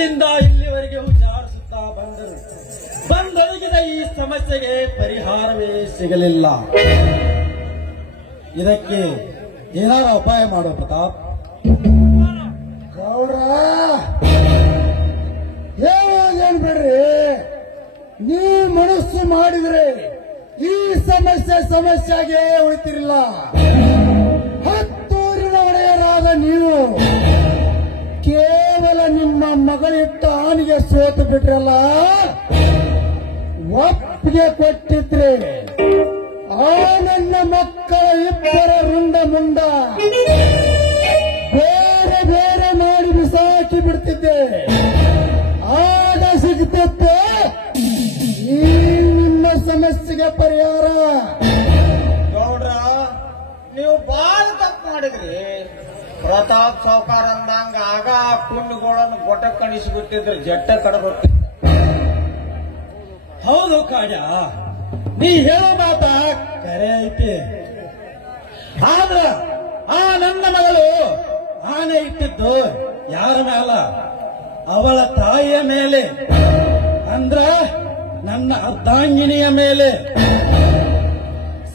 ಅಲ್ಲಿಂದ ಇಲ್ಲಿವರೆಗೆ ವಿಚಾರಿಸುತ್ತಾ ಬಂದೊದಗಿದ ಈ ಸಮಸ್ಯೆಗೆ ಪರಿಹಾರವೇ ಸಿಗಲಿಲ್ಲ. ಇದಕ್ಕೆ ಏನಾರ ಉಪಾಯ ಮಾಡೋ ಪ್ರತಾಪ್. ಗೌಡ್ರ ಏನ್ ಬಿಡ್ರಿ, ನೀವು ಮನಸ್ಸು ಮಾಡಿದ್ರೆ ಈ ಸಮಸ್ಯೆಗೆ ಉಳಿತಿರಲಿಲ್ಲ. ಹತ್ತೂರಿನ ಒಡೆಯರಾದ ನೀವು ಕೇವಲ ನಿಮ್ಮ ಮಗಳಿಟ್ಟ ಆನಿಗೆ ಸೋತು ಬಿಟ್ರಲ್ಲ. ಒಪ್ಪಿಗೆ ಕೊಟ್ಟಿದ್ರೆ ಆ ನನ್ನ ಮಕ್ಕಳ ಇಬ್ಬರ ರುಂಡ ಮುಂಡ ಬೇರೆ ಬೇರೆ ಮಾಡಿ ಬಿಸಾಕಿ ಬಿಡ್ತಿದ್ದೆ. ಆಗ ಸಿಗ್ತಿತ್ತು ಈ ನಿಮ್ಮ ಸಮಸ್ಯೆಗೆ ಪರಿಹಾರ. ಗೌಡ್ರ, ನೀವು ಬಾಳ ತಪ್ಪು ಮಾಡಿದ್ರಿ. ಪ್ರತಾಪ್ ಸಾವ್ಕಾರ ಅಂದಂಗ ಆಗ ಕುಂಡುಗಳನ್ನು ಗೊಟ್ಟ ಕಣಿಸಿಬಿಟ್ಟಿದ್ರೆ ಜಟ್ಟ ಕಡಗೊಟ್ಟಿದ್ದ. ಹೌದು ಕಾಜ, ನೀ ಹೇಳೋ ಮಾತ ಕರೆ ಐತಿ. ಆದ್ರ ಆ ನನ್ನ ಮಗಳು ಆನೆ ಇಟ್ಟಿದ್ದು ಯಾರ ಮೇಲ? ಅವಳ ತಾಯಿಯ ಮೇಲೆ, ಅಂದ್ರ ನನ್ನ ಅರ್ಧಾಂಗಿನಿಯ ಮೇಲೆ.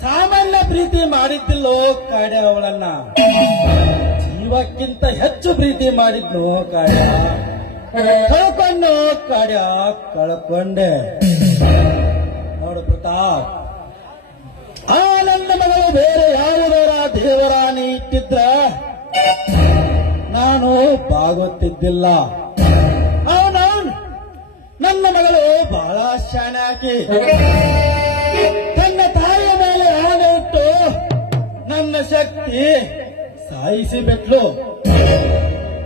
ಸಾಮಾನ್ಯ ಪ್ರೀತಿ ಮಾಡಿದ್ದಿಲ್ಲೋ ಕಾಡ್ಯ, ಅವಳನ್ನ ಜೀವಕ್ಕಿಂತ ಹೆಚ್ಚು ಪ್ರೀತಿ ಮಾಡಿದ್ನು ಕಾಡ್ಯ. ಕಳ್ಕೊಂಡು ಕಾಡ್ಯ ಕಳ್ಕೊಂಡೆ. ನೋಡು ಪ್ರತಾಪ್, ಆ ನನ್ನ ಮಗಳು ಬೇರೆ ಯಾವುದರ ದೇವರಾಣಿ ಇಟ್ಟಿದ್ರ ನಾನು ಬಾಗುತ್ತಿದ್ದಿಲ್ಲ. ಅವನವನ್ ನನ್ನ ಮಗಳು ಬಹಳ ಶಾಣಾಕಿ. ತನ್ನ ತಾಯಿಯ ಮೇಲೆ ಆನೆ ಇಟ್ಟು ನನ್ನ ಶಕ್ತಿ ಸಾಯಿಸಿ ಬಿಟ್ಲು.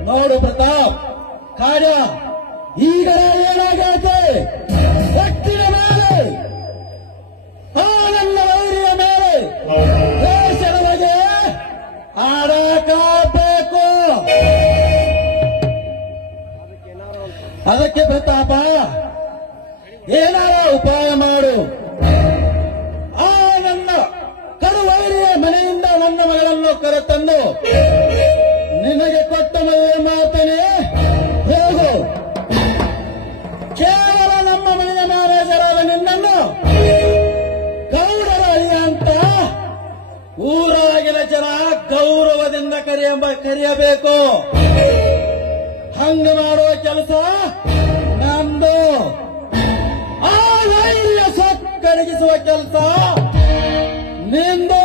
ನೋಡು ಪ್ರತಾಪ್, ಕಾರ್ಯ ಈಗ ಏನಾಗೈತೆ? ಒಟ್ಟಿನ ಮೇಲೆ ಆ ನನ್ನ ವೈರಿಯ ಮೇಲೆ ದೇಶದ ಬಗ್ಗೆ ಆಡಕಾಬೇಕು. ಅದಕ್ಕೆ ಪ್ರತಾಪ, ಏನಾರ ಉಪಾಯ ಮಾಡು. ಆ ನನ್ನ ಕಡುವೈರಿಯ ಮನೆಯಿಂದ ನನ್ನ ಮಗಳನ್ನು ಕರೆತಂದು ನಿನಗೆ ಕೊಟ್ಟ ಮದುವೆ ಮಾತನೆ ಹೋಗು. ಕೇವಲ ನಮ್ಮ ಮನೆಯ ಮ್ಯಾನೇಜರಾದ ನಿನ್ನನ್ನು ಗೌಡರ ಅಳಿಯ ಅಂತ ಊರಾಗಿನ ಜನ ಗೌರವದಿಂದ ಕರೆಯಬೇಕು. ಹಂಗ ಮಾಡುವ ಕೆಲಸ ನಂದು. ಆ ವೈರ್ಯ ಸೊಕ್ಕಡಗಿಸುವ ಕೆಲಸ ನಿಂದು.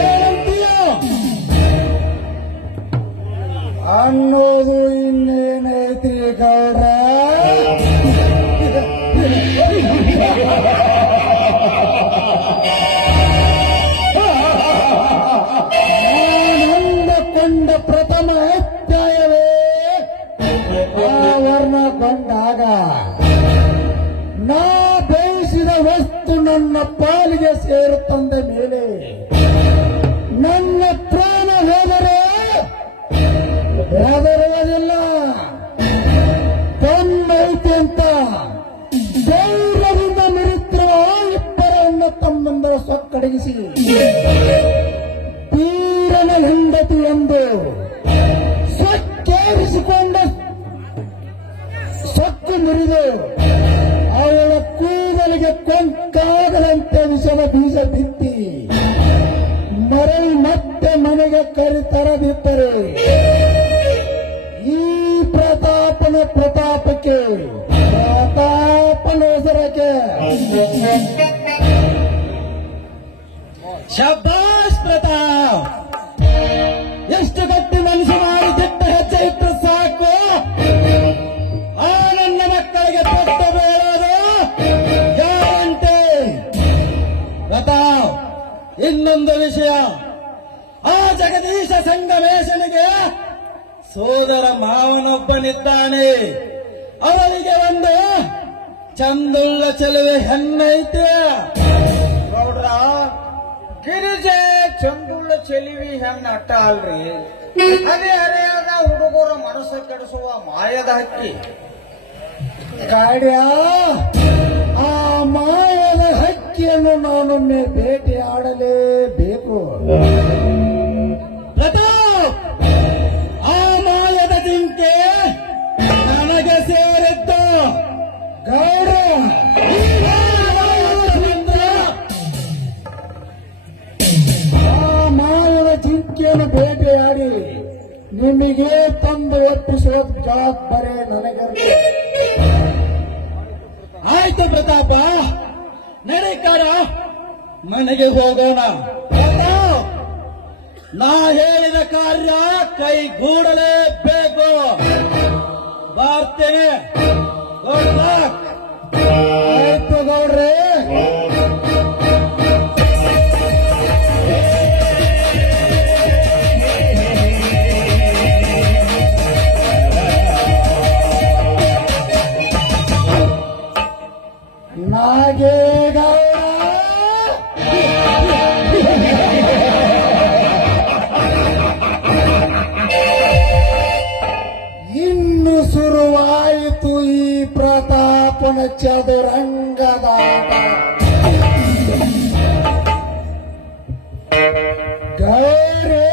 ಏನಂತೀಯ? ಅನ್ನೋದು ಇನ್ನೇನೈತಿ ಗೌಡ್ರ? ನಾನಂದಕೊಂಡ ಪ್ರಥಮ ಅಧ್ಯಾಯವೇ ಆವರಣಗೊಂಡಾಗ ನಾ ಬಯಸಿದ ವಸ್ತು ನನ್ನ ಪಾಲಿಗೆ ಸೇರುತ್ತಂದ ಮೇಲೆ ನನ್ನ ಪ್ರಾಣ ಹೋದರೆ ಹೆದರುವುದಿಲ್ಲ. ತನ್ನೈತಿ ಅಂತ ಧೈರ್ಯದಿಂದ ಮಿರಿತಿರುವ ಇಬ್ಬರನ್ನು ತಮ್ಮಂದರ ಸೊಕ್ಕಡಗಿಸಿ ತೀರನ ಹೆಂಡತಿ ಎಂದು ಸೊಕ್ಕೇರಿಸಿಕೊಂಡ ಸೊಕ್ಕು ಮುರಿದು ಅವಳ ಕೂದಲಿಗೆ ಕೊಂಕಾಗದಂತೆ ವಿಷದ ಬೀಜ ಬಿತ್ತಿ ಮರಳಿ ಮತ್ತೆ ಮನೆಗೆ ಕರೆತರದಿದ್ದರೆ ಈ ಪ್ರತಾಪಕ್ಕೆ ಹೆಸರಕ್ಕೆ ಶಬ್ಬಾಷ್ ಪ್ರತಾಪ್, ಎಷ್ಟು ಗಟ್ಟಿ ಮನಸ್ಸು ಮಾಡಿ ದಿಟ್ಟ ಹೆಜ್ಜೆ ಇಟ್ಟು ಸಾಕು. ಆ ನನ್ನ ಮಕ್ಕಳಿಗೆ ಪಟ್ಟ ಬೀಳೋದು ಗ್ಯಾರಂಟಿ. ಪ್ರತಾಪ್, ಇನ್ನೊಂದು ವಿಷಯ, ಆ ಜಗದೀಶ ಸಂಗಮೇಶನಿಗೆ ಸೋದರ ಮಾವನೊಬ್ಬನಿದ್ದಾನೆ. ಅವನಿಗೆ ಒಂದು ಚಂದುಳ್ಳ ಚೆಲುವೆ ಹೆಣ್ಣೈತೆ. ಗೌಡ್ರ, ಗಿರಿಜೆ ಚಂದುಳ್ಳ ಚೆಲಿವಿ ಹೆಣ್ಣ ಅಟ್ಟ ಅಲ್ರಿ, ಅದೇ ಹರೆಯದ ಹುಡುಗರ ಮನಸ್ಸು ಕೆಡಿಸುವ ಮಾಯದ ಹಕ್ಕಿ. ಗಾಡ್ಯ, ಆ ಮಾಯದ ಹಕ್ಕಿಯನ್ನು ನಾನೊಮ್ಮೆ ಭೇಟಿಯಾಡಲೇಬೇಕು. ಪ್ರತಾಪ್, ಆ ಮಾಯದ ಜಿಂಕೆ ನನಗೆ ನಿಮಗೆ ತಂದು ಒಪ್ಪಿಸುವ ಜವಾಬ್ದಾರಿ ನನಗೆ. ಆಯ್ತು ಪ್ರತಾಪ, ನಡೀಕಾರ ಮನೆಗೆ ಹೋಗೋಣ. ನಾ ಹೇಳಿದ ಕಾರ್ಯ ಕೈಗೂಡಲೇಬೇಕು. ಬರ್ತೇನೆ. ಆಯ್ತು ಗೌಡ್ರೆ. ನಾಗೇಗೌಡ ಇನ್ನು ಶುರುವಾಯಿತು ಈ ಪ್ರತಾಪನ ಚದುರಂಗದ ಗೌರೇ,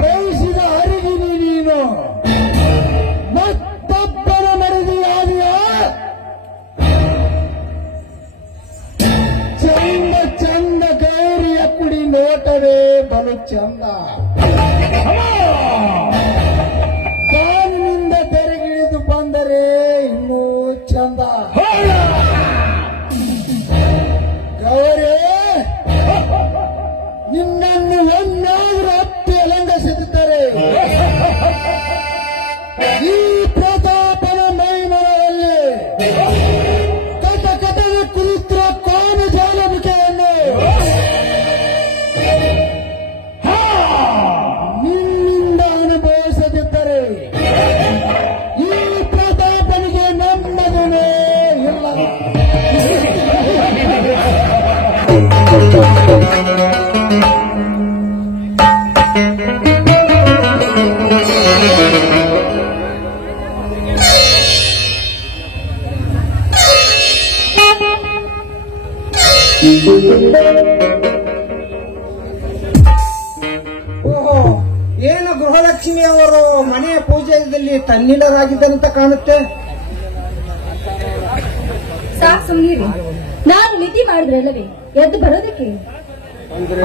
ಬಯಸಿದ ಅರಿವಿನಿ ನೀನು ಮತ್ತೊಬ್ಬರ ಮರದಿಯಾದಿಯಾ? ಚಂದ ಚಂದ ಗೌರಿಯ ಕುಡಿ ನೋಟವೇ ಬಲು ಚಂದ. ಕಾಲಿನಿಂದ ತೆರೆಗಿಳಿದು ಬಂದರೆ ಇನ್ನೂ ಚಂದ. ಗೌರೇ, ನಿನ್ನನ್ನು ಒನ್ನಾದರೂ ಅಪ್ಪಿ ಲಂಘಿಸುತ್ತಾರೆ. ಈ ಪ್ರತಾಪನ ಮೈಮನದಲ್ಲಿ ಕಟ ಕಟದ ಕುಳಿತಿರುವ ಕಾನು ಜಾಲಬಿಕೆಯನ್ನು ನಿನ್ನಿಂದ ಅನುಭವಿಸದಿದ್ದರೆ ಈ ಪ್ರತಾಪನಿಗೆ ನಮ್ಮದನೇ ಇಲ್ಲ. ಓಹೋ, ಏನು ಗೃಹಲಕ್ಷ್ಮಿ ಅವರು ಮನೆಯ ಪೂಜೆಯಲ್ಲಿ ತನ್ನಿಡರಾಗಿದ್ದಂತ ಕಾಣುತ್ತೆ. ಸಾಕು ಸುಮ್ಮನಿರಿ. ನಾನು ನಿದ್ದೆ ಮಾಡಿದ್ರಲ್ಲವೇ ಎದ್ದು ಬರೋದಕ್ಕೆ?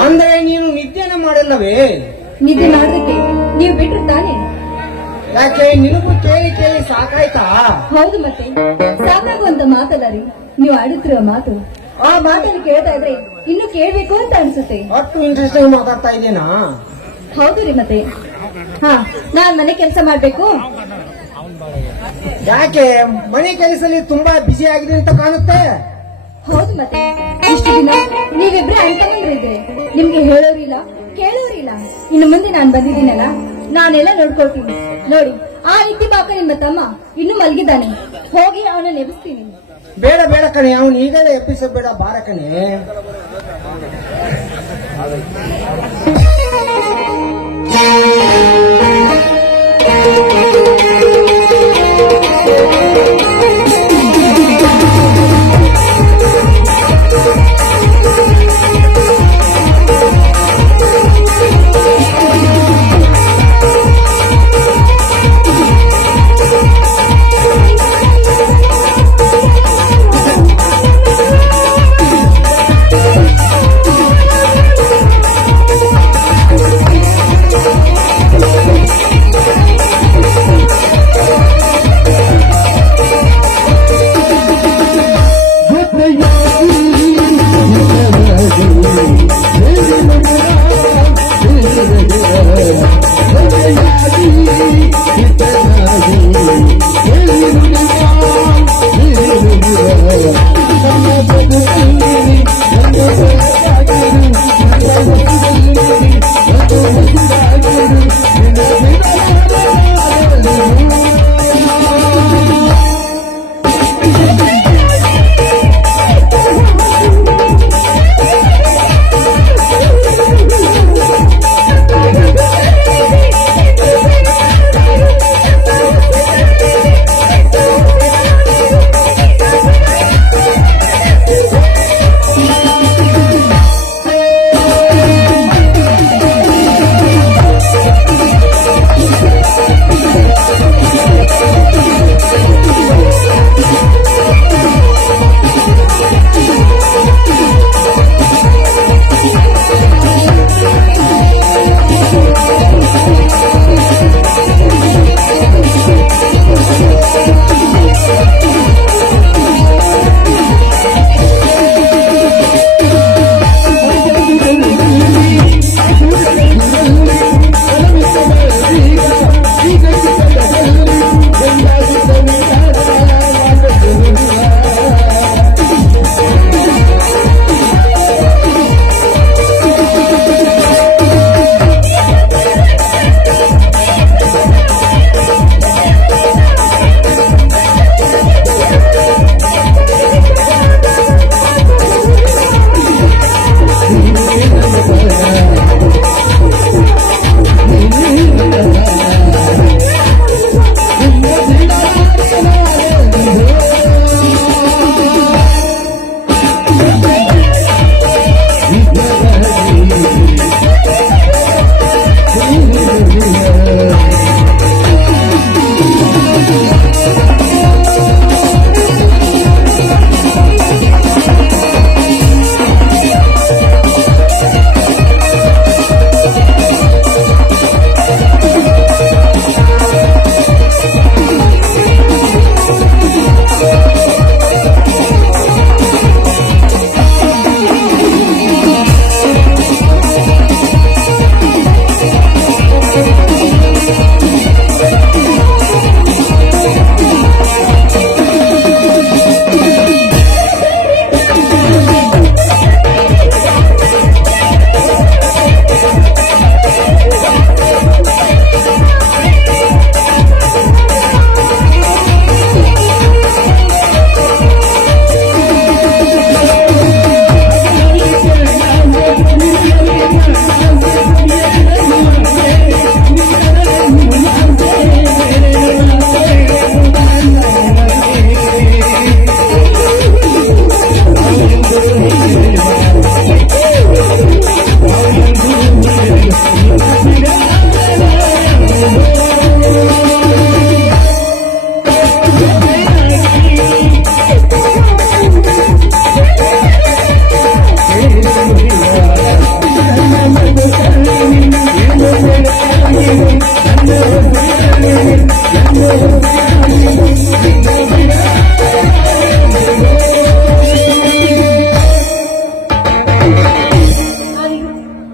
ಅಂದ್ರೆ ನೀನು ನಿದ್ದೆನ ಮಾಡಿಲ್ಲವೇ? ನಿದ್ದೆ ಮಾಡೋದಕ್ಕೆ ನೀವು ಬಿಟ್ರು ತಾನೆ? ಯಾಕೆ ನಿನಗೂ ಕೇಳಿ ಕೇಳಿ ಸಾಕಾಯ್ತಾ? ಹೌದು, ಮತ್ತೆ ಸಾಕಾಗುವಂತ ಮಾತಲ್ಲ ರೀ ನೀವು ಆಡುತ್ತಿರುವ ಮಾತು. ಆ ಮಾತನ್ನು ಕೇಳ್ತಾ ಇದ್ರೆ ಇನ್ನು ಕೇಳ್ಬೇಕು ಅಂತ ಅನ್ಸುತ್ತೆ. ಅಷ್ಟು ಇಂಟ್ರೆಸ್ಟಿಂಗ್ ಮಾತಾಡ್ತಾ ಇದ್ದೀನಾ? ಹೌದು ರೀ. ಮತ್ತೆ ನಾನ್ ಮನೆ ಕೆಲಸ ಮಾಡ್ಬೇಕು. ಯಾಕೆ ಮನೆ ಕೆಲಸದಲ್ಲಿ ತುಂಬಾ ಬ್ಯುಸಿ ಆಗಿದೆ ಅಂತ ಕಾಣುತ್ತೆ. ಹೌದು, ಮತ್ತೆ ಇಷ್ಟು ದಿನ ನೀವಿಬ್ರೆ ಅನ್ಕೊಂಡಿದ್ರೆ ನಿಮ್ಗೆ ಹೇಳೋರಿಲ್ಲ ಕೇಳೋರಿಲ್ಲ. ಇನ್ನು ಮುಂದೆ ನಾನ್ ಬಂದಿದ್ದೀನಲ್ಲ, ನಾನೆಲ್ಲ ನೋಡ್ಕೊಳ್ತೀನಿ. ನೋಡಿ, ಆ ಇತ್ತಿ ಪಾಪ ನಿಮ್ಮ ತಮ್ಮ ಇನ್ನು ಮಲಗಿದ್ದಾನೆ. ಹೋಗಿ ಅವನ ನೆನೆಸ್ತೀನಿ. ಬೇಡ ಬೇಡ ಕಣೆ, ಅವನು ಈಗಲೇ ಎಪ್ಪಿಸೋ ಬೇಡ, ಬಾರ ಕಣೆ.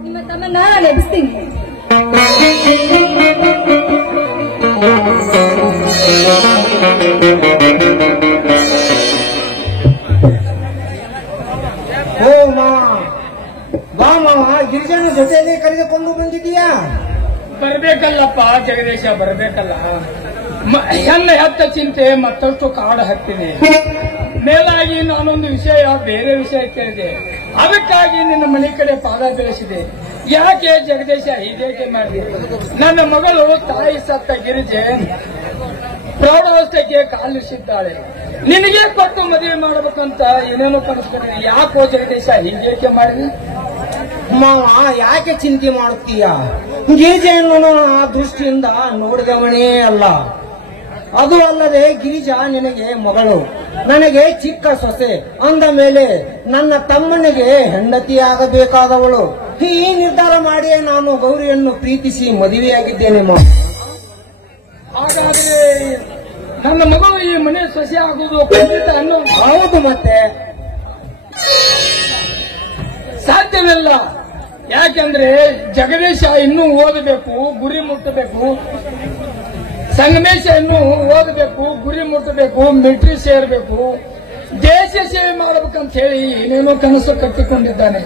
ನಿಮ್ಮ ತಮ್ಮನ್ನ ನಾನು ಎಬ್ಬಿಸ್ತೀನಿ. ಓ ಮಾವ, ಬಾ ಮಾವ, ಗಿರಿಜನ ಜೊತೆಯಲ್ಲಿ ಕರೆದುಕೊಂಡು ಬಂದಿದ್ದೀಯಾ? ಬರ್ಬೇಕಲ್ಲಪ್ಪ ಜಗದೀಶ, ಬರ್ಬೇಕಲ್ಲ. ನನ್ನ ಹೆತ್ತ ಚಿಂತೆ ಮತ್ತಷ್ಟು ಕಾಡು ಹತ್ತಿದೆ. ಮೇಲಾಗಿ ನಾನೊಂದು ವಿಷಯ, ಬೇರೆ ವಿಷಯ ಕೇಳಿದೆ. ಅದಕ್ಕಾಗಿ ನಿನ್ನ ಮನೆ ಕಡೆ ಪಾದ ಬೆಳೆಸಿದೆ. ಯಾಕೆ ಜಗದೀಶ ಹೀಗೇಕೆ ಮಾಡಿದೆ? ನನ್ನ ಮಗಳು ತಾಯಿ ಸತ್ತ ಗಿರಿಜೆ ಪ್ರೌಢಾವಸ್ಥೆಗೆ ಕಾಲಿಸಿದ್ದಾಳೆ. ನಿನಗೆ ಕೊಟ್ಟು ಮದುವೆ ಮಾಡಬೇಕಂತ ಏನೇನೋ ಕನಸ್ಕೊಂಡೆ. ಯಾಕೋ ಜಗದೀಶ ಹೀಗೇಕೆ ಮಾಡಿದೆ? ಮಾವ, ಯಾಕೆ ಚಿಂತೆ ಮಾಡುತ್ತೀಯ? ಗಿರಿಜೆಯನ್ನು ಆ ದೃಷ್ಟಿಯಿಂದ ನೋಡಿದವನೇ ಅಲ್ಲ. ಅದು ಅಲ್ಲದೆ ಗಿರಿಜಾ ನಿನಗೆ ಮಗಳು, ನನಗೆ ಚಿಕ್ಕ ಸೊಸೆ ಅಂದ ಮೇಲೆ ನನ್ನ ತಮ್ಮನಿಗೆ ಹೆಂಡತಿಯಾಗಬೇಕಾದವಳು. ಈ ನಿರ್ಧಾರ ಮಾಡಿಯೇ ನಾನು ಗೌರಿಯನ್ನು ಪ್ರೀತಿಸಿ ಮದುವೆಯಾಗಿದ್ದೇನೆ ಮಾವ. ಹಾಗಾದ್ರೆ ನನ್ನ ಮಗಳು ಈ ಮನೆ ಸೊಸೆ ಆಗುವುದು ಖಂಡಿತ ಅನ್ನೋ? ಹೌದು, ಮತ್ತೆ ಸಾಧ್ಯವಿಲ್ಲ. ಯಾಕೆಂದ್ರೆ ಜಗದೀಶ ಇನ್ನೂ ಓದಬೇಕು, ಗುರಿ ಮುಟ್ಟಬೇಕು. ಸಂಗಮೇಶ ಇನ್ನೂ ಓದಬೇಕು, ಗುರಿ ಮುಟ್ಟಬೇಕು, ಮಿಲಿಟರಿ ಸೇರಬೇಕು, ದೇಶ ಸೇವೆ ಮಾಡಬೇಕಂತ ಹೇಳಿ ಏನೇನೋ ಕನಸು ಕಟ್ಟಿಕೊಂಡಿದ್ದಾನೆ.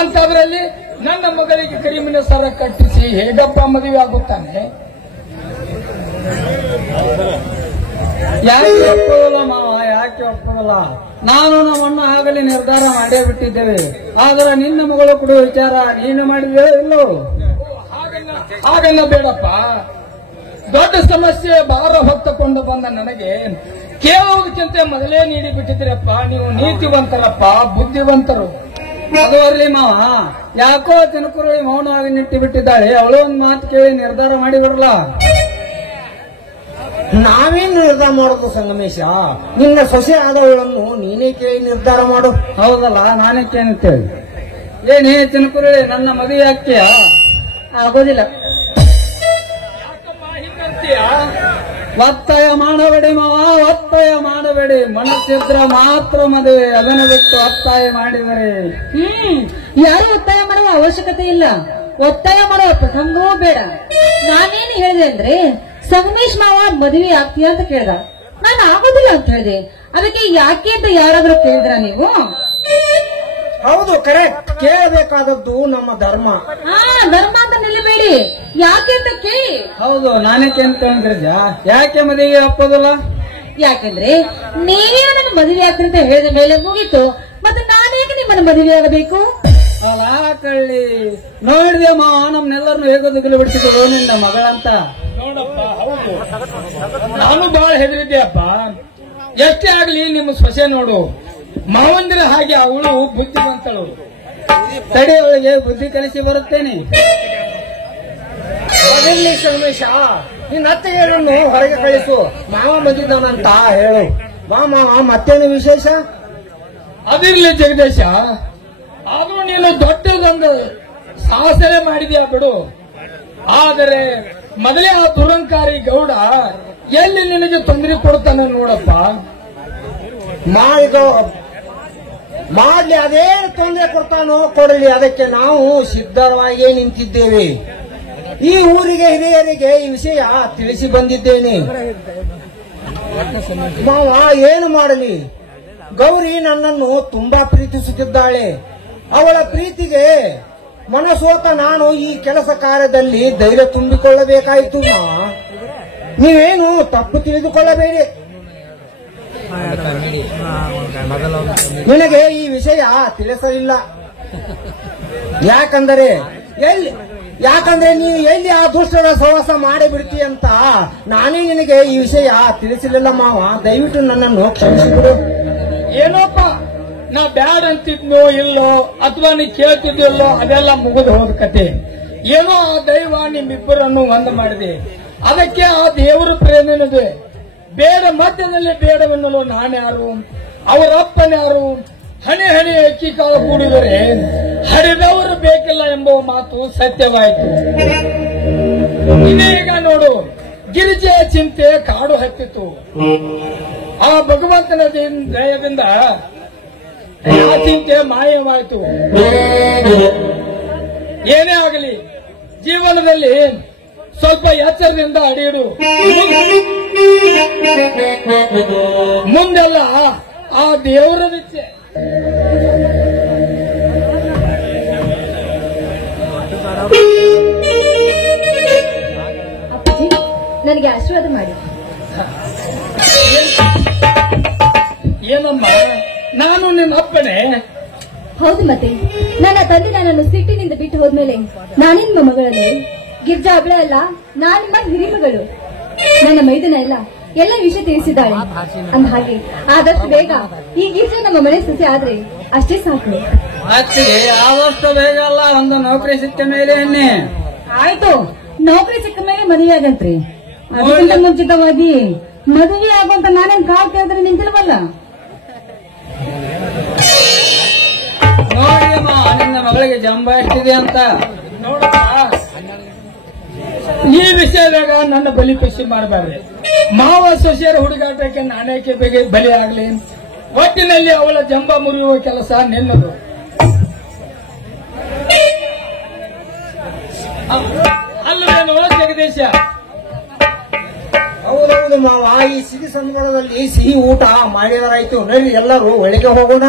ಅಂತದ್ರಲ್ಲಿ ನನ್ನ ಮಗಳಿಗೆ ಕರಿಮನೆ ಸರ ಕಟ್ಟಿಸಿ ಹೇಗಪ್ಪ ಮದುವೆ ಆಗುತ್ತಾನೆ? ಯಾಕೆ ಒಪ್ಪೋದಿಲ್ಲ ಮಾವ, ಯಾಕೆ ಒಪ್ಪೋದಿಲ್ಲ? ನಾನು ನಮ್ಮಣ್ಣ ಆಗಲಿ ನಿರ್ಧಾರ ಮಾಡೇ ಬಿಟ್ಟಿದ್ದೇವೆ. ಆದ್ರೆ ನಿನ್ನ ಮಗಳು ಕೊಡುವ ವಿಚಾರ ನೀನು ಮಾಡಿದ್ಯೋ ಇಲ್ಲೋ? ಹಾಗನ್ನ ಬೇಡಪ್ಪ. ದೊಡ್ಡ ಸಮಸ್ಯೆ ಭಾರ ಹೊತ್ತುಕೊಂಡು ಬಂದ ನನಗೆ ಕೇಳುವುದಕ್ಕಿಂತ ಮೊದಲೇ ನೀಡಿ ಬಿಟ್ಟಿದ್ದೀರಪ್ಪ. ನೀವು ನೀತಿವಂತರಪ್ಪ, ಬುದ್ಧಿವಂತರು. ಅದು ಅರ್ಲಿ ಮಾವ, ಯಾಕೋ ತಿನಕುರುಳಿ ಮೌನವಾಗಿ ನಿಂತು ಬಿಟ್ಟಿದ್ದಾಳೆ. ಅವಳು ಒಂದು ಮಾತು ಕೇಳಿ ನಿರ್ಧಾರ ಮಾಡಿ ಬಿಡಲ್ಲ. ನಾವೇನು ನಿರ್ಧಾರ ಮಾಡೋದು ಸಂಗಮೇಶ? ನಿನ್ನ ಸೊಸೆ ಆದವಳನ್ನು ನೀನೇ ಕೇಳಿ ನಿರ್ಧಾರ ಮಾಡು. ಹೌದಲ್ಲ, ನಾನೇಕೇನಂತೇಳಿ? ಏನೇ ತಿನಕುರುಳಿ, ನನ್ನ ಮದುವೆ ಆಗ್ತೀಯಾ? ಆಗೋದಿಲ್ಲ. ಯಾಕಮ್ಮ ಹಿಂಗಂತೀಯ? ಒತ್ತಾಯ ಮಾಡಬೇಡಿ ಮಾವ, ಒತ್ತಾಯ ಮಾಡಬೇಡಿ. ಮನಸ್ಸಿದ್ರ ಮಾತ್ರ ಮದುವೆ, ಅದನ್ನು ಬಿಟ್ಟು ಒತ್ತಾಯ ಮಾಡಿದರೆ ಯಾರು ಒತ್ತಾಯ ಮಾಡುವ ಅವಶ್ಯಕತೆ ಇಲ್ಲ. ಒತ್ತಾಯ ಮಾಡುವ ಪ್ರಸಂಗವೂ ಬೇಡ. ನಾನೇನು ಹೇಳಿದೆ ಅಂದ್ರೆ, ಸಂಗಮೇಶ್ ಮಾವ ಮದುವೆ ಆಗ್ತೀಯ ಅಂತ ಕೇಳ್ದ. ನಾನು ಆಗೋದಿಲ್ಲ ಅಂತ ಹೇಳಿದೆ. ಅದಕ್ಕೆ ಯಾಕೆ ಅಂತ ಯಾರಾದ್ರೂ ಕೇಳಿದ್ರ ನೀವು? ಹೌದು, ಕರೆಕ್ಟ್. ಕೇಳಬೇಕಾದದ್ದು ನಮ್ಮ ಧರ್ಮ. ಧರ್ಮ ಅಂತ ನಿಲ್ಲಬೇಡಿ, ಯಾಕೆ ಅಂತ ಕೇಳಿ. ಹೌದು, ನಾನೇಕೇಂತ ಯಾಕೆ ಮದುವೆ ಒಪ್ಪೋದಿಲ್ಲ? ಯಾಕಂದ್ರೆ ನೀವೇ ನನ್ನ ಮದುವೆ ಆಗ್ತಂತ ಹೇಳಿದ ಮೇಲೆ ಮುಗೀತು. ಮತ್ತೆ ನಾನೇಗೆ ನಿಮ್ಮನ್ನ ಮದುವೆ ಆಗಬೇಕು? ಅಲ್ಲ ಕಳ್ಳಿ, ನೋಡಿದೆ ಮಾವ, ನಮ್ನೆಲ್ಲರನ್ನು ಹೇಗೋ ದುಗ್ಲು ಬಿಡಿಸಿದ್ರು ನಿನ್ನ ಮಗಳಂತ. ನೋಡಪ್ಪ, ಹೌದು, ನಾನು ಬಹಳ ಹೆದರಿದ್ದೆಯಪ್ಪ. ಎಷ್ಟೇ ಆಗಲಿ ನಿಮ್ಮ ಸೊಸೆ ನೋಡು, ಮಾವಂದಿರ ಹಾಗೆ ಅವಳು ಬುದ್ಧಿವಂತಳು. ತಡಿ, ಅವಳಿಗೆ ಬುದ್ಧಿ ಕಲಿಸಿ ಬರುತ್ತೇನೆ. ಅದಿರ್ಲಿ ಸಂಗಮೇಶ, ನಿನ್ನ ಅತ್ತೆಯನ್ನು ಹೊರಗೆ ಕಳಿಸು. ಮಾವ ಬಂದಿದ್ದಾನಂತ ಹೇಳು. ಬಾ ಮಾವ, ಮತ್ತೇನು ವಿಶೇಷ? ಅದಿರ್ಲಿ ಜಗದೀಶ, ಆದ್ರೂ ನೀನು ದೊಡ್ಡದೊಂದು ಸಾಹಸನೆ ಮಾಡಿದ್ಯಾ ಬಿಡು. ಆದರೆ ಮೊದಲೇ ಆ ದುರಂಕಾರಿ ಗೌಡ ಎಲ್ಲಿ ನಿನಗೆ ತೊಂದರೆ ಕೊಡ್ತಾನೆ ನೋಡಪ್ಪ. ಮಾಡ್ಲಿ, ಅದೇನು ತೊಂದರೆ ಕೊಡ್ತಾನೋ ಕೊಡಲಿ, ಅದಕ್ಕೆ ನಾವು ಸಿದ್ಧರಾಗಿಯೇ ನಿಂತಿದ್ದೇವೆ. ಈ ಊರಿಗೆ ಹಿರಿಯರಿಗೆ ಈ ವಿಷಯ ತಿಳಿಸಿ ಬಂದಿದ್ದೇನೆ. ಮಾವ ಏನು ಮಾಡಲಿ, ಗೌರಿ ನನ್ನನ್ನು ತುಂಬಾ ಪ್ರೀತಿಸುತ್ತಿದ್ದಾಳೆ. ಅವಳ ಪ್ರೀತಿಗೆ ಮನಸೋತ ನಾನು ಈ ಕೆಲಸ ಕಾರ್ಯದಲ್ಲಿ ಧೈರ್ಯ ತುಂಬಿಕೊಳ್ಳಬೇಕಾಯಿತು. ನೀವೇನು ತಪ್ಪು ತಿಳಿದುಕೊಳ್ಳಬೇಡಿ. ನಿನಗೆ ಈ ವಿಷಯ ತಿಳಿಸಲಿಲ್ಲ. ಯಾಕಂದ್ರೆ ನೀವು ಎಲ್ಲಿ ಆ ದುಷ್ಟರ ಸಹವಾಸ ಮಾಡಿಬಿಡ್ತಿ ಅಂತ ನಾನೇ ನಿನಗೆ ಈ ವಿಷಯ ತಿಳಿಸಲಿಲ್ಲ ಮಾವ. ದಯವಿಟ್ಟು ನನ್ನನ್ನು ಕ್ಷಮಿಸಿಬಿಡು. ಏನೋಪ್ಪ, ನಾ ಬ್ಯಾಡ್ ಅಂತಿದ್ನೋ ಇಲ್ಲೋ ಅಥವಾ ನೀ ಕೇಳ್ತಿದ್ಯಲ್ಲೋ ಅದೆಲ್ಲ ಮುಗಿದು ಹೋದ ಕತೆ. ಏನೋ ಆ ದೈವ ನಿಮ್ಮಿಬ್ಬರನ್ನು ಒಂದು ಮಾಡಿದೆ. ಅದಕ್ಕೆ ಆ ದೇವರ ಪ್ರೇರಣೆ. ಬೇಡ ಮಧ್ಯದಲ್ಲಿ ಬೇಡವೆನ್ನಲು ನಾನ್ಯಾರು, ಅವರಪ್ಪನ್ಯಾರು? ಹಣೆ ಹಣೆ ಅಕ್ಕಿ ಕಾಳು ಕೂಡಿದರೆ ಹರಿದವರು ಬೇಕಿಲ್ಲ ಎಂಬ ಮಾತು ಸತ್ಯವಾಯಿತು. ಇನ್ನೀಗ ನೋಡು, ಗಿರಿಜೆಯ ಚಿಂತೆ ಕಾಡು ಹತ್ತಿತು. ಆ ಭಗವಂತನ ದಯದಿಂದ ಆ ಚಿಂತೆ ಮಾಯವಾಯಿತು. ಏನೇ ಆಗಲಿ ಜೀವನದಲ್ಲಿ ಸ್ವಲ್ಪ ಎಚ್ಚರದಿಂದ ಅಡಿಯಿಡು. ಮುಂದೆಲ್ಲ ಆ ದೇವರ ಇಚ್ಛೆ. ಅಪ್ಪಾಜಿ ನನಗೆ ಆಶೀರ್ವಾದ ಮಾಡಿ. ಏನಮ್ಮ, ನಾನು ನಿನ್ನ ಅಪ್ಪಣೆ. ಹೌದು ಮತ್ತೆ ನನ್ನ ತಂದೆ ನನ್ನನ್ನು ಸಿಟ್ಟಿನಿಂದ ಬಿಟ್ಟು ಹೋದ್ಮೇಲೆ ನಾನಿನ್ಮ ಮಗಳಲ್ಲಿ ಗಿರ್ಜಾ ಅವಳೇ ಅಲ್ಲ, ನಾನಿಮ್ಮ ಹಿರಿಮಗಳು. ನನ್ನ ಮೈದನ ಎಲ್ಲ ವಿಷಯ ತಿಳಿಸಿದ್ದಾಳೆ. ಅಂದ ಹಾಗೆ ಆದಷ್ಟು ಬೇಗ ಈ ಗಿರ್ಜಾ ನಮ್ಮ ಮನೆ ಸೊಸೆ ಆದ್ರೆ ಅಷ್ಟೇ ಸಾಕು. ಅತ್ತಿಗೆ ಆದಷ್ಟು ಬೇಗ ಅಲ್ಲ, ಒಂದು ನೌಕರಿ ಸಿಕ್ಕ ಮೇಲೆ ಆಯ್ತು, ನೌಕರಿ ಸಿಕ್ಕ ಮೇಲೆ ಮದುವೆ ಆಗಂತ್ರಿ. ಅದಕ್ಕಿಂತ ಮುಂಚಿತವಾಗಿ ಮದುವೆ ಆಗುವಂತ ನಾನೇನ್ ಕಾಲ್ ಕೇಳಿದ್ರೆ ನಿಂತಿಲ್ವಲ್ಲ. ನೋಡಿ ಅಮ್ಮ, ನಿನ್ನ ಮಗಳಿಗೆ ಜಂಬ ಎಷ್ಟಿದೆ ಅಂತ ನೋಡಪ್ಪ, ಈ ವಿಷಯದಾಗ ನನ್ನ ಬಲಿ ಖುಷಿ ಮಾಡಬಾರ್ದು. ಮಾವ ಸೊಸೆಯರ ಹುಡುಗಾಟಕ್ಕೆ ನಾನೇಕೆ ಬಲಿ ಆಗ್ಲಿ. ಒಟ್ಟಿನಲ್ಲಿ ಅವಳ ಜಂಬ ಮುರಿಯುವ ಕೆಲಸ ನಿನ್ನದು. ಅಲ್ಲವೇನೋ ಜಗದೀಶ? ಹೌದೌದು ಮಾವ, ಈ ಸಿಹಿ ಸಂದರ್ಭದಲ್ಲಿ ಸಿಹಿ ಊಟ ಮಾಡಿದರಾಯ್ತು. ನಡಿ ಎಲ್ಲರೂ ಒಳಗೆ ಹೋಗೋಣ.